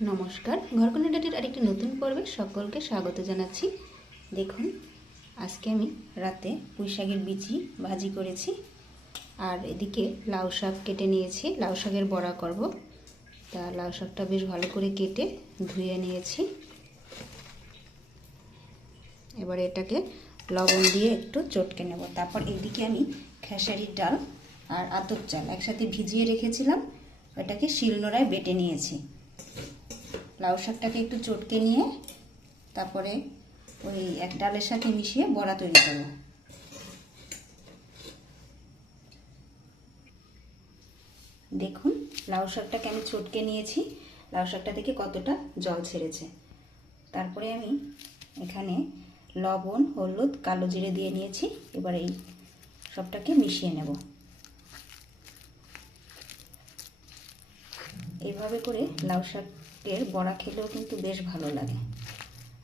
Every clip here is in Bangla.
নমস্কার। ঘরকন্যা ডাটির আরেকটি নতুন পর্বে সকলকে স্বাগত জানাচ্ছি। দেখুন, আজকে আমি রাতে পুঁই শাকের বিচি ভাজি করেছি আর এদিকে লাউ শাক কেটে নিয়েছি। লাউ শাকের বড়া করব। তা লাউ শাকটা বেশ ভালো করে কেটে ধুয়ে নিয়েছি। এবারে এটাকে লবণ দিয়ে একটু চটকে নেব। তারপর এদিকে আমি খেসারির ডাল আর আতপ চাল একসাথে ভিজিয়ে রেখেছিলাম। ওটাকে শিলনোড়ায় বেটে নিয়েছি। লাউ শাকটাকে একটু চটকে নিয়ে তারপরে ওই এক ডালের সাথে মিশিয়ে বড়া তৈরি করব। দেখুন লাউ শাকটাকে আমি চটকে নিয়েছি। লাউ শাকটা থেকে কতটা জল ছেড়েছে। তারপরে আমি এখানে লবণ, হলুদ, কালো জিরে দিয়ে নিয়েছি। এবার এই সবটাকে মিশিয়ে নেব। এইভাবে করে লাউ শাকের বড়া খেলেও কিন্তু বেশ ভালো লাগে।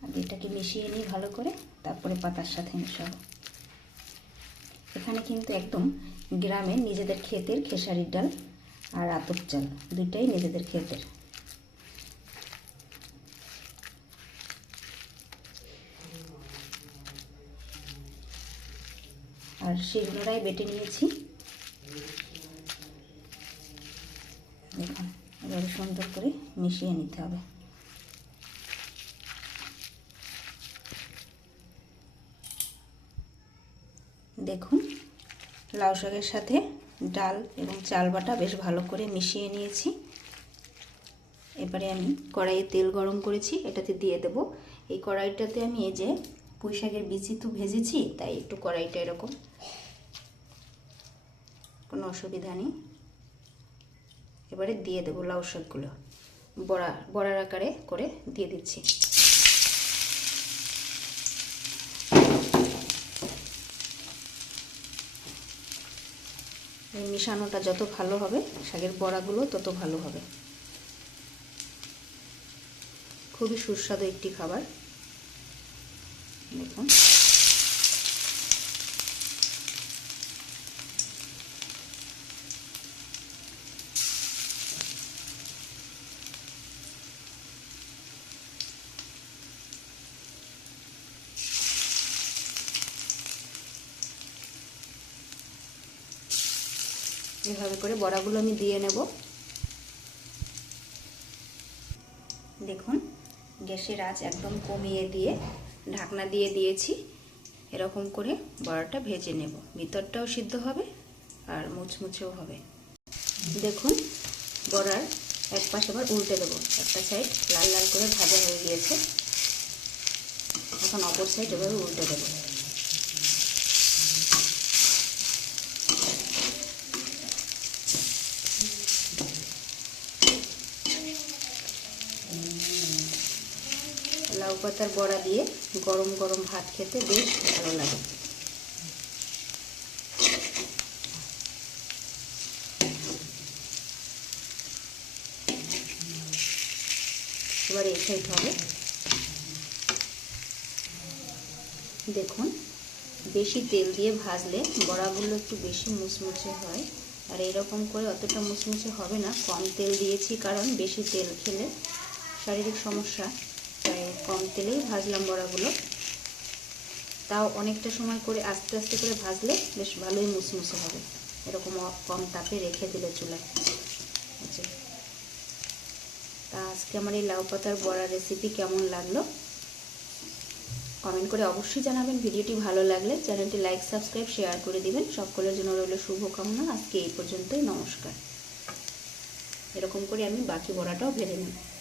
আর এটাকে মিশিয়ে নিই ভালো করে তারপরে পাতার সাথে মেশাবো। এখানে কিন্তু একদম গ্রামে নিজেদের ক্ষেতের খেসারির ডাল আর আতপ চাল, দুইটাই নিজেদের ক্ষেতের। আর শিলনোড়ায় বেটে নিয়েছি। দেখুন। এবারে সুন্দর করে মিশিয়ে নিতে হবে। দেখুন, লাউ শাকের সাথে ডাল এবং চাল বাটা বেশ ভালো করে মিশিয়ে নিয়েছি। এবারে আমি কড়াইয়ে তেল গরম করেছি, এটাতে দিয়ে দেব। এই কড়াইটাতে আমি এই যে পুঁই শাকের বিচি তো ভেজেছি, তাই একটু কড়াইটা এরকম। কোনো অসুবিধা নেই। এবারে দিয়ে দেবো লাউ শাকগুলো। বড়া, বড়ার আকারে করে দিয়ে দিচ্ছি। এই মিশানোটা যত ভালো হবে, শাকের বড়াগুলো তত ভালো হবে। খুবই সুস্বাদু একটি খাবার। দেখুন। এভাবে করে বড়াগুলো আমি দিয়ে নেব। দেখুন, গ্যাসের আঁচ একদম কমিয়ে দিয়ে ঢাকনা দিয়ে দিয়েছি। এরকম করে বড়াটা ভেজে নেব। ভিতরটাও সিদ্ধ হবে আর মুচমুচেও হবে। দেখুন, বড়ার এক পাশে আবার উল্টে দেবো। একটা সাইড লাল লাল করে ভাজা হয়ে গিয়েছে। এখন অপর সাইড এভাবে উল্টে দেবো। লাউ পাতার বড়া দিয়ে গরম গরম ভাত খেতে বেশ ভালো লাগে। এবার এই সাইড হবে। দেখুন, বেশি তেল দিয়ে ভাজলে বড়াগুলো একটু বেশি মুচমুচে হয়। আর এরকম করে অতটা মুচমুচে হবে না, কম তেল দিয়েছি কারণ বেশি তেল খেলে শারীরিক সমস্যা তাই কম তেলেই ভাজলাম বড়াগুলো। তাও অনেকটা সময় করে আস্তে আস্তে করে ভাজলে বেশ ভালোই মুসমুসে হবে। এরকম কম তাপে রেখে দিলে চুলায়। আচ্ছা। তা আজকে আমার এই লাউ পাতার বড়া রেসিপি কেমন লাগল? কমেন্ট করে অবশ্যই জানাবেন। ভিডিওটি ভালো লাগলে চ্যানেলটি লাইক সাবস্ক্রাইব শেয়ার করে দিবেন। সকলের জন্য রইল শুভকামনা। আজকে এই পর্যন্তই। নমস্কার। এরকম করে আমি বাকি বড়াটাও ভেজে নেব